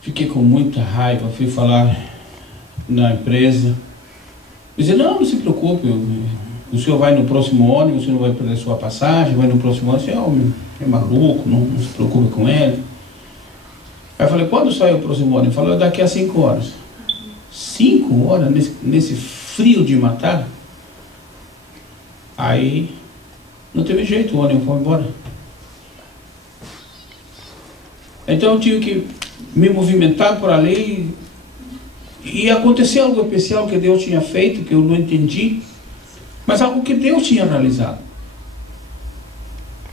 Fiquei com muita raiva, fui falar na empresa. Disse, não se preocupe, o senhor vai no próximo ônibus, o senhor não vai perder sua passagem, vai no próximo ônibus. Homem, é maluco, não se preocupe com ele. Aí eu falei, quando sai o próximo ônibus? Ele falou, daqui a 5 horas. 5 horas nesse frio de matar? Aí não teve jeito, o ônibus foi embora. Então eu tive que me movimentar por ali e aconteceu algo especial que Deus tinha feito, que eu não entendi, mas algo que Deus tinha realizado.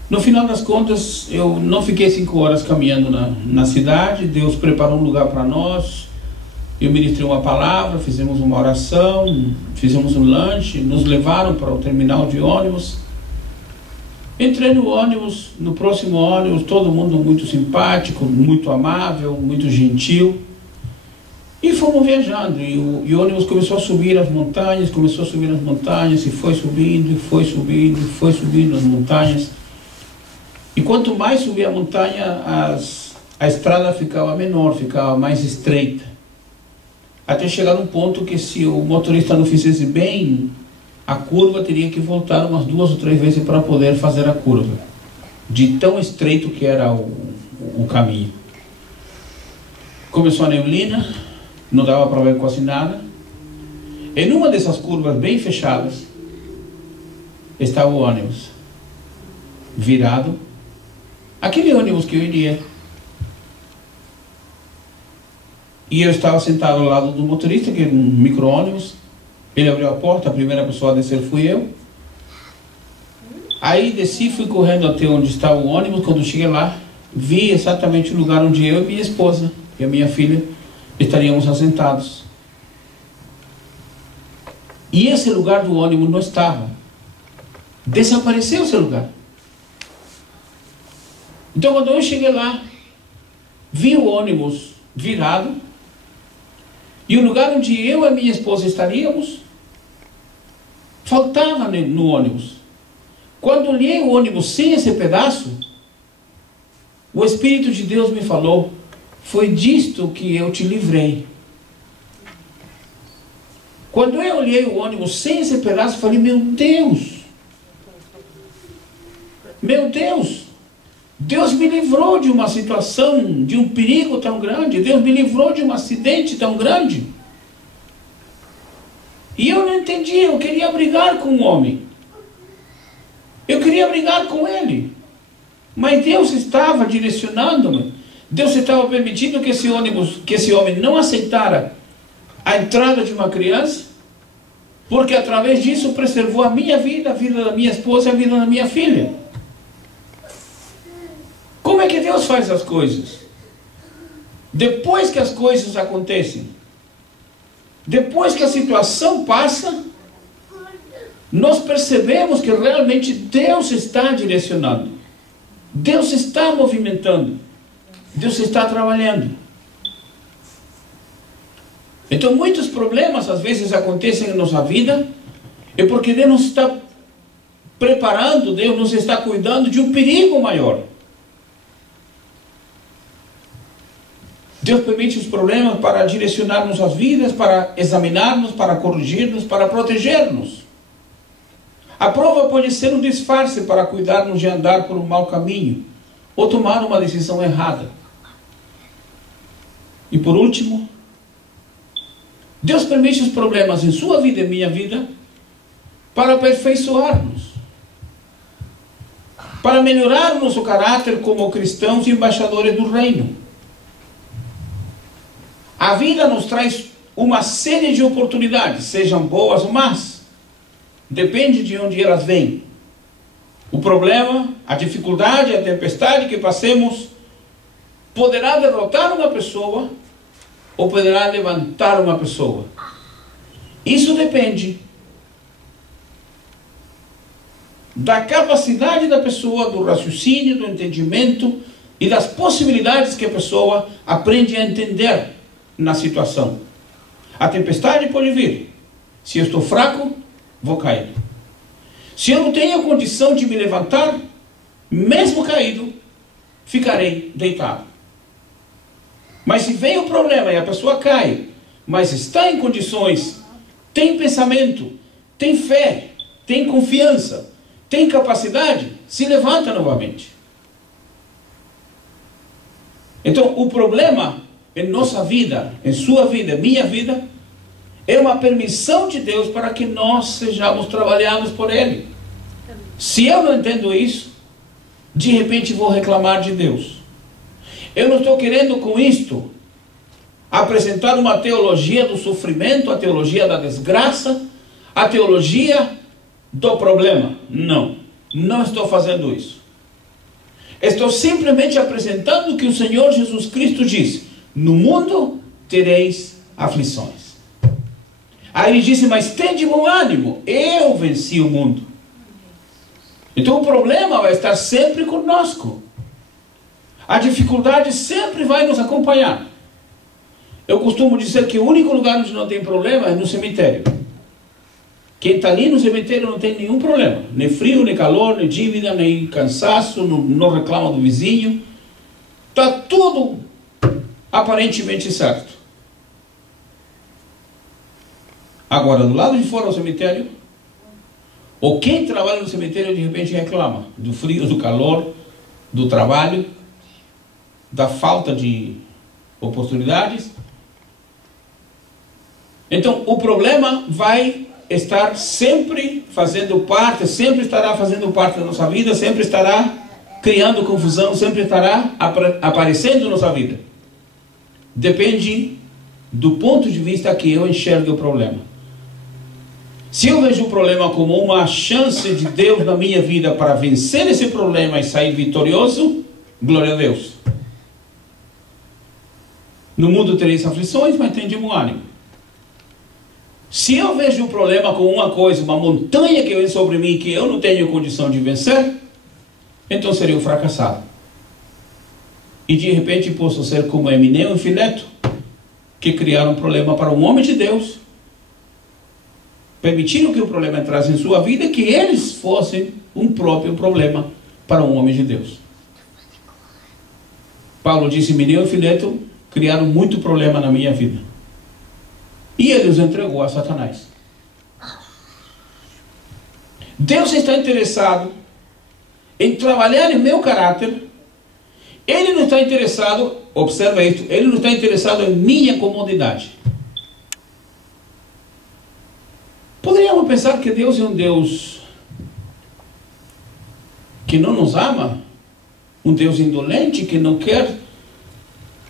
No final das contas, eu não fiquei 5 horas caminhando na cidade. Deus preparou um lugar para nós, eu ministrei uma palavra, fizemos uma oração, fizemos um lanche, nos levaram para o terminal de ônibus. Entrei no ônibus, no próximo ônibus, todo mundo muito simpático, muito amável, muito gentil. E fomos viajando, e o ônibus começou a subir as montanhas, e foi subindo, e foi subindo, e foi subindo as montanhas. E quanto mais subia a montanha, a estrada ficava menor, ficava mais estreita. Até chegar num ponto que, se o motorista não fizesse bem a curva, teria que voltar umas 2 ou 3 vezes para poder fazer a curva, de tão estreito que era o caminho. Começou a neblina, não dava para ver quase nada. Em uma dessas curvas bem fechadas estava o ônibus virado, aquele ônibus que eu iria. E eu estava sentado ao lado do motorista, que era um micro-ônibus. Ele abriu a porta, a primeira pessoa a descer fui eu. Aí desci, fui correndo até onde estava o ônibus. Quando cheguei lá, vi exatamente o lugar onde eu e minha esposa e a minha filha estaríamos assentados. E esse lugar do ônibus não estava. Desapareceu esse lugar. Então, quando eu cheguei lá, vi o ônibus virado, e o lugar onde eu e minha esposa estaríamos faltava no ônibus. Quando olhei o ônibus sem esse pedaço, o Espírito de Deus me falou, foi disto que eu te livrei. Quando eu olhei o ônibus sem esse pedaço, falei, meu Deus, Deus me livrou de uma situação, de um perigo tão grande, Deus me livrou de um acidente tão grande. E eu não entendi, eu queria brigar com o homem. Eu queria brigar com ele. Mas Deus estava direcionando-me. Deus estava permitindo que esse homem não aceitara a entrada de uma criança, porque através disso preservou a minha vida, a vida da minha esposa, a vida da minha filha. Como é que Deus faz as coisas? Depois que as coisas acontecem, depois que a situação passa, nós percebemos que realmente Deus está direcionando, Deus está movimentando, Deus está trabalhando. Então muitos problemas às vezes acontecem em nossa vida, é porque Deus nos está preparando, Deus nos está cuidando de um perigo maior. Deus permite os problemas para direcionar-nos as vidas, para examinar-nos, para corrigir-nos, para proteger-nos. A prova pode ser um disfarce para cuidar-nos de andar por um mau caminho, ou tomar uma decisão errada. E por último, Deus permite os problemas em sua vida e em minha vida, para aperfeiçoar-nos, para melhorar o nosso caráter como cristãos e embaixadores do reino. A vida nos traz uma série de oportunidades, sejam boas ou más. Depende de onde elas vêm. O problema, a dificuldade, a tempestade que passemos, poderá derrotar uma pessoa ou poderá levantar uma pessoa. Isso depende da capacidade da pessoa, do raciocínio, do entendimento e das possibilidades que a pessoa aprende a entender na situação. A tempestade pode vir. Se eu estou fraco, vou cair. Se eu não tenho condição de me levantar, mesmo caído, ficarei deitado. Mas se vem o problema e a pessoa cai, mas está em condições, tem pensamento, tem fé, tem confiança, tem capacidade, se levanta novamente. Então o problema em nossa vida, em sua vida, minha vida, é uma permissão de Deus para que nós sejamos trabalhados por Ele. Se eu não entendo isso, de repente vou reclamar de Deus. Eu não estou querendo com isto apresentar uma teologia do sofrimento, a teologia da desgraça, a teologia do problema. Não, não estou fazendo isso. Estou simplesmente apresentando o que o Senhor Jesus Cristo disse: no mundo tereis aflições. Aí ele disse: mas tende bom ânimo, eu venci o mundo. Então o problema vai estar sempre conosco. A dificuldade sempre vai nos acompanhar. Eu costumo dizer que o único lugar onde não tem problema é no cemitério. Quem está ali no cemitério não tem nenhum problema. Nem frio, nem calor, nem dívida, nem cansaço, não reclama do vizinho. Está tudo aparentemente certo. Agora, do lado de fora do cemitério, ou quem trabalha no cemitério de repente reclama do frio, do calor, do trabalho, da falta de oportunidades. Então o problema vai estar sempre fazendo parte, sempre estará fazendo parte da nossa vida, sempre estará criando confusão, sempre estará aparecendo na nossa vida. Depende do ponto de vista que eu enxergo o problema. Se eu vejo o problema como uma chance de Deus na minha vida para vencer esse problema e sair vitorioso, glória a Deus. No mundo tereis aflições, mas tende bom ânimo. Se eu vejo o problema como uma coisa, uma montanha que vem sobre mim, que eu não tenho condição de vencer, então serei um fracassado. E de repente posso ser como Emineu e Fileto, que criaram um problema para um homem de Deus, permitiram que o problema entrasse em sua vida, que eles fossem um próprio problema para um homem de Deus. Paulo disse: Emineu e Fileto criaram muito problema na minha vida. E ele os entregou a Satanás. Deus está interessado em trabalhar em meu caráter. Ele não está interessado, observa isso, ele não está interessado em minha comodidade. Poderíamos pensar que Deus é um Deus que não nos ama, um Deus indolente, que não quer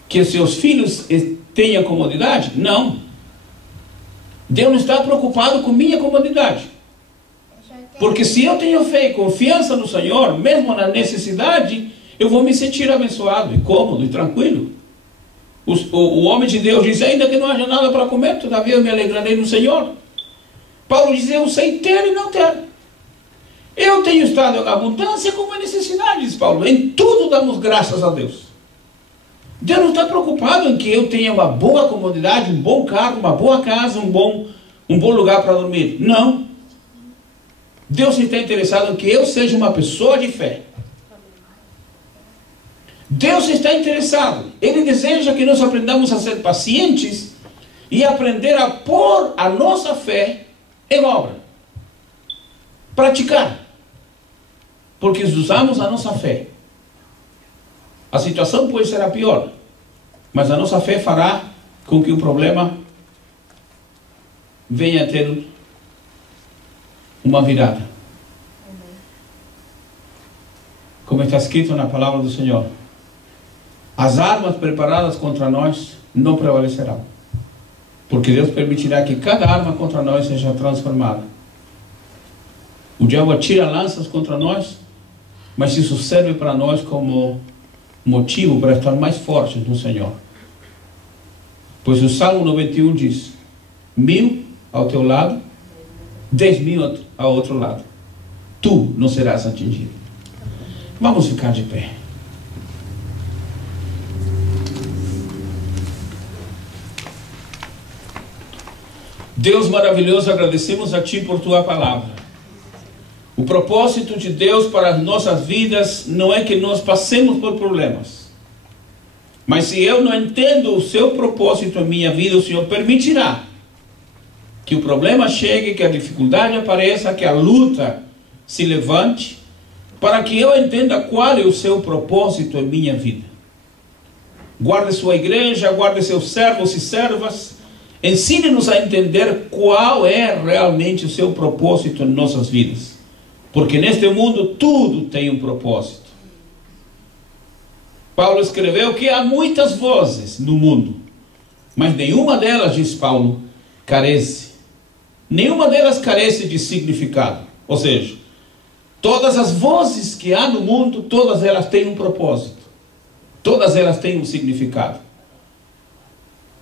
que seus filhos tenham comodidade? Não. Deus não está preocupado com minha comodidade. Porque se eu tenho fé e confiança no Senhor, mesmo na necessidade, eu vou me sentir abençoado, e cômodo, e tranquilo. O homem de Deus diz: ainda que não haja nada para comer, todavia eu me alegrarei no Senhor. Paulo diz: eu sei ter e não ter. Eu tenho estado em abundância como em necessidade, diz Paulo. Em tudo damos graças a Deus. Deus não está preocupado em que eu tenha uma boa comodidade, um bom carro, uma boa casa, um bom lugar para dormir. Não. Deus está interessado em que eu seja uma pessoa de fé. Deus está interessado. Ele deseja que nós aprendamos a ser pacientes e aprender a pôr a nossa fé em obra. Praticar. Porque se usamos a nossa fé, a situação pode ser a pior, mas a nossa fé fará com que o problema venha a ter uma virada. Como está escrito na palavra do Senhor: as armas preparadas contra nós não prevalecerão, porque Deus permitirá que cada arma contra nós seja transformada. O diabo atira lanças contra nós, mas isso serve para nós como motivo para estar mais forte no Senhor. Pois o Salmo 91 diz: 1000 ao teu lado, 10.000 ao outro lado, tu não serás atingido. Vamos ficar de pé. Deus maravilhoso, agradecemos a Ti por Tua palavra. O propósito de Deus para as nossas vidas não é que nós passemos por problemas, Mas se eu não entendo o seu propósito em minha vida, o Senhor permitirá que o problema chegue, que a dificuldade apareça, que a luta se levante, para que eu entenda qual é o seu propósito em minha vida. Guarde sua igreja, guarde seus servos e servas, ensine-nos a entender qual é realmente o seu propósito em nossas vidas. Porque neste mundo tudo tem um propósito. Paulo escreveu que há muitas vozes no mundo, mas nenhuma delas, diz Paulo, carece. Nenhuma delas carece de significado. Ou seja, todas as vozes que há no mundo, todas elas têm um propósito. Todas elas têm um significado.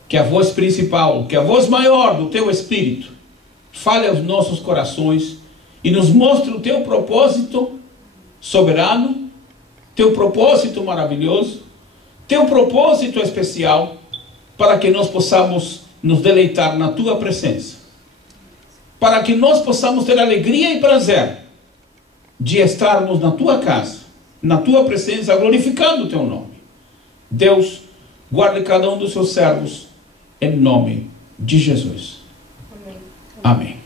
Que a voz principal, que a voz maior do teu Espírito, fale aos nossos corações e nos mostre o teu propósito soberano, teu propósito maravilhoso, teu propósito especial, para que nós possamos nos deleitar na tua presença. Para que nós possamos ter alegria e prazer de estarmos na tua casa, na tua presença, glorificando o teu nome. Deus, guarde cada um dos seus servos, em nome de Jesus. Amém. Amém.